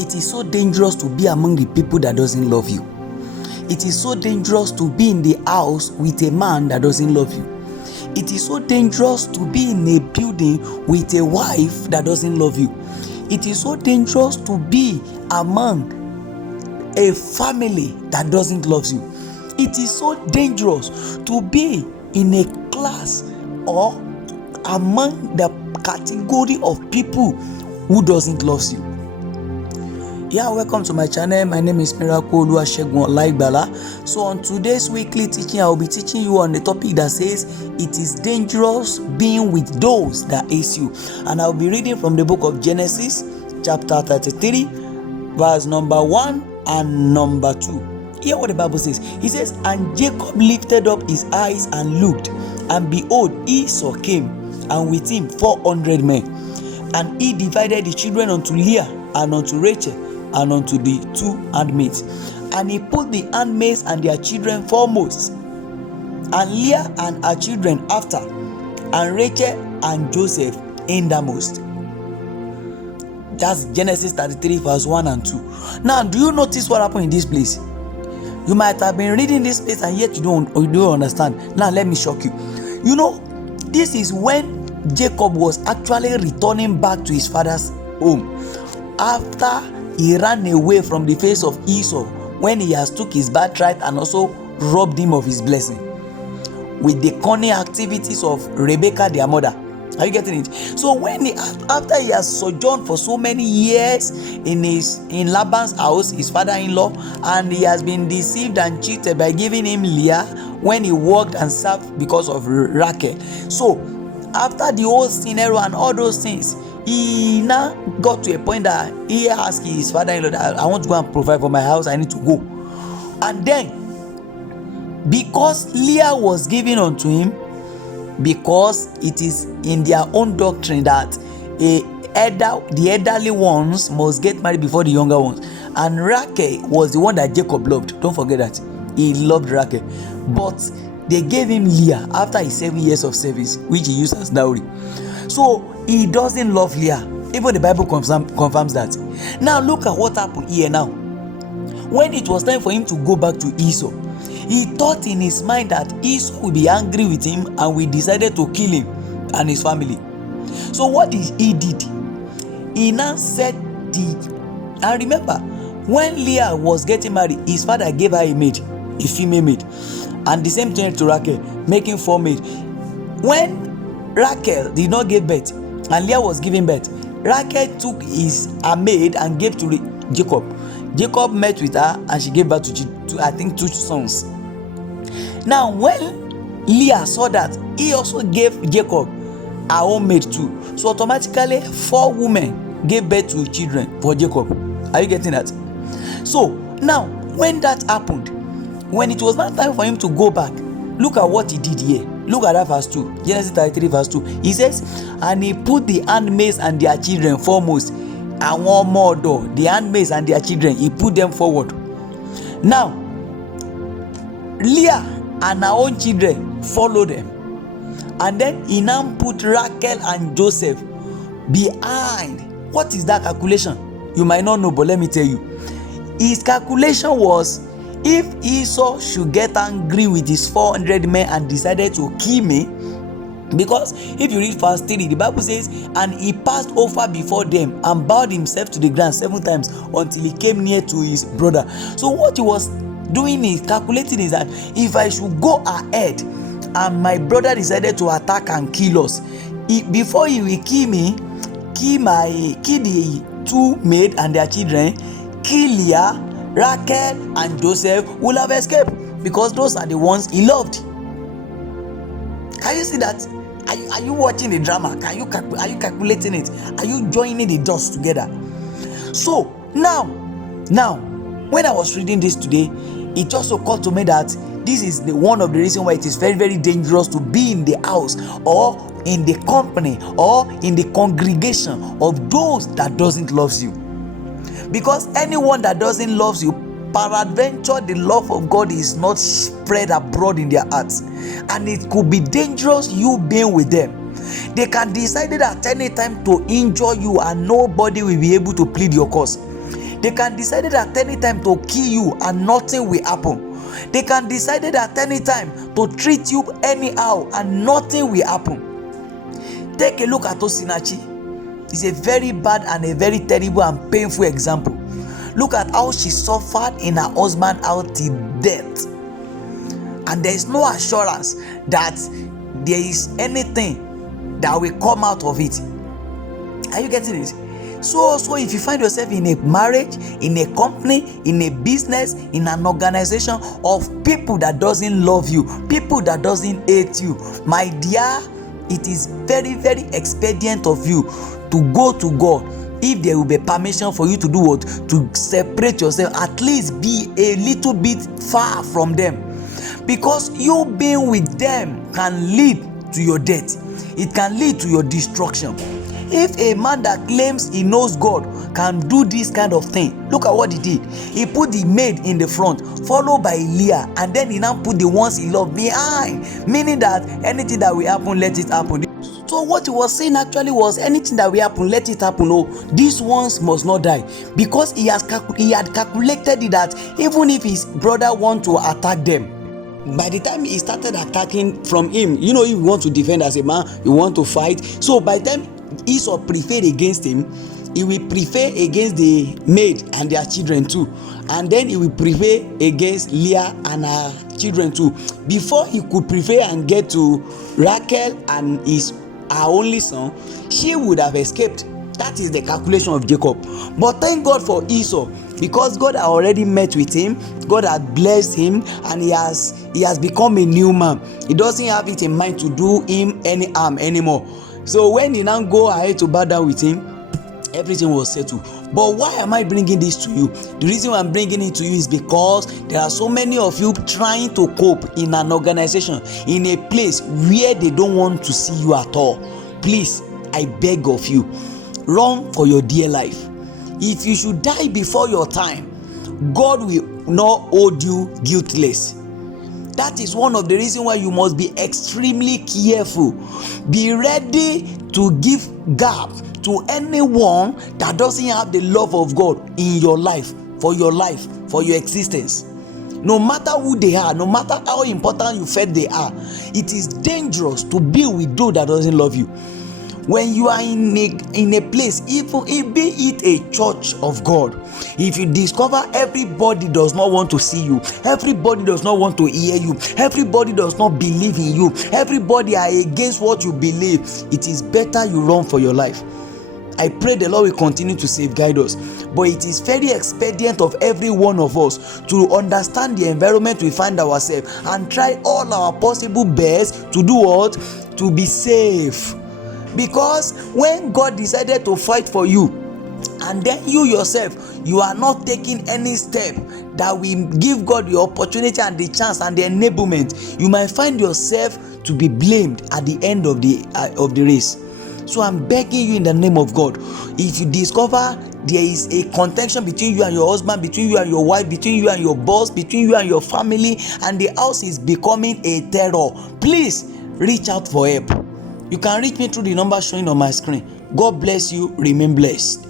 It is so dangerous to be among the people that doesn't love you. It is so dangerous to be in the house with a man that doesn't love you. It is so dangerous to be in a building with a wife that doesn't love you. It is so dangerous to be among a family that doesn't love you. It is so dangerous to be in a class or among the category of people who doesn't love you. Yeah, welcome to my channel. My name is M.O Olaigbala. So on today's weekly teaching, I will be teaching you on the topic that says it is dangerous being with those that hate you. And I will be reading from the book of Genesis chapter 33 verse number 1 and number 2. Hear what the Bible says. It says, and Jacob lifted up his eyes and looked, and behold, Esau came, and with him 400 men. And he divided the children unto Leah and unto Rachel and unto the 2 handmaids. And he put the handmaids and their children foremost, and Leah and her children after, and Rachel and Joseph innermost. That's Genesis 33 verse 1 and 2. Now, do you notice what happened in this place? You might have been reading this place and yet you don't understand. Now let me shock you. You know, this is when Jacob was actually returning back to his father's home after he ran away from the face of Esau, when he has took his birthright and also robbed him of his blessing with the cunning activities of Rebekah, their mother. Are you getting it? So after he has sojourned for so many years in Laban's house, his father-in-law, and he has been deceived and cheated by giving him Leah when he worked and served because of Rachel. So after the whole scenario and all those things, he now got to a point that he asked his father-in-law that I want to go and provide for my house, I need to go. And then, because Leah was given unto him, because it is in their own doctrine that the elderly ones must get married before the younger ones, and Rachel was the one that Jacob loved. Don't forget that he loved Rachel, but they gave him Leah after his 7 years of service, which he used as dowry. So he doesn't love Leah. Even the Bible confirms that. Now look at what happened here now. When it was time for him to go back to Esau, he thought in his mind that Esau will be angry with him and we decided to kill him and his family. So what he did? He now said and remember, when Leah was getting married, his father gave her a maid, a female maid, and the same thing to Rachel, making 4 maids. When Rachel did not give birth and Leah was giving birth, Rachel took her maid and gave to Jacob. Jacob met with her and she gave birth to I think 2 sons. Now when Leah saw that, he also gave Jacob her own maid too. So automatically 4 women gave birth to children for Jacob. Are you getting that? So now when that happened, when it was not time for him to go back, look at what he did here. Look at that verse 2. Genesis 33 verse 2. He says, and he put the handmaids and their children foremost, and one more door, the handmaids and their children, he put them forward. Now Leah and her own children followed them, and then he now put Rachel and Joseph behind. What is that calculation? You might not know, but let me tell you. His calculation was, if Esau should get angry with his 400 men and decided to kill me, because if you read verse 3, the Bible says, and he passed over before them and bowed himself to the ground 7 times until he came near to his brother. So what he was doing is calculating is that if I should go ahead and my brother decided to attack and kill us, before he will kill me, kill the 2 maids and their children, kill Leah, Rachel and Joseph will have escaped, because those are the ones he loved. Can you see that? Are you watching the drama? Are you calculating it? Are you joining the dots together? So now when I was reading this today, it just occurred to me that this is one of the reasons why it is very, very dangerous to be in the house or in the company or in the congregation of those that doesn't love you. Because anyone that doesn't love you, peradventure the love of God is not spread abroad in their hearts, and it could be dangerous you being with them. They can decide at any time to injure you and nobody will be able to plead your cause. They can decide at any time to kill you and nothing will happen. They can decide at any time to treat you anyhow and nothing will happen. Take a look at Osinachi. It's a very bad and a very terrible and painful example. Look at how she suffered in her husband out till death. And there is no assurance that there is anything that will come out of it. Are you getting it? So if you find yourself in a marriage, in a company, in a business, in an organization of people that doesn't love you, people that doesn't hate you, my dear, it is very, very expedient of you to go to God. If there will be permission for you to do what? To separate yourself, at least be a little bit far from them. Because you being with them can lead to your death. It can lead to your destruction. If a man that claims he knows God can do this kind of thing, look at what he did. He put the maid in the front, followed by Leah, and then he now put the ones he loved behind, meaning that anything that will happen, let it happen. So what he was saying actually was, anything that will happen, let it happen. Oh, these ones must not die, because he had calculated it that even if his brother want to attack them, by the time he started attacking from him, you know, you want to defend as a man, you want to fight. So by the time Esau preferred against him, he will prefer against the maid and their children too, and then he will prefer against Leah and her children too. Before he could prefer and get to Rachel and her only son, she would have escaped. That is the calculation of Jacob. But thank God for Esau, because God had already met with him, God had blessed him, and he has become a new man. He doesn't have it in mind to do him any harm anymore. So when he now go ahead to bow down with him, everything was settled. But why am I bringing this to you? The reason why I'm bringing it to you is because there are so many of you trying to cope in an organization, in a place where they don't want to see you at all. Please, I beg of you, run for your dear life. If you should die before your time, God will not hold you guiltless. That is one of the reasons why you must be extremely careful. Be ready to give gap to anyone that doesn't have the love of God in your life, for your existence. No matter who they are, no matter how important you felt they are, it is dangerous to be with those that doesn't love you. When you are in a place, even if be it a church of God, if you discover everybody does not want to see you, everybody does not want to hear you, everybody does not believe in you, everybody are against what you believe, it is better you run for your life. I pray the Lord will continue to safeguard us. But it is very expedient of every one of us to understand the environment we find ourselves and try all our possible best to do what? To be safe. Because when God decided to fight for you, and then you yourself, you are not taking any step that will give God the opportunity and the chance and the enablement, you might find yourself to be blamed at the end of the race. So I'm begging you in the name of God, if you discover there is a contention between you and your husband, between you and your wife, between you and your boss, between you and your family, and the house is becoming a terror, please reach out for help. You can reach me through the number showing on my screen. God bless you. Remain blessed.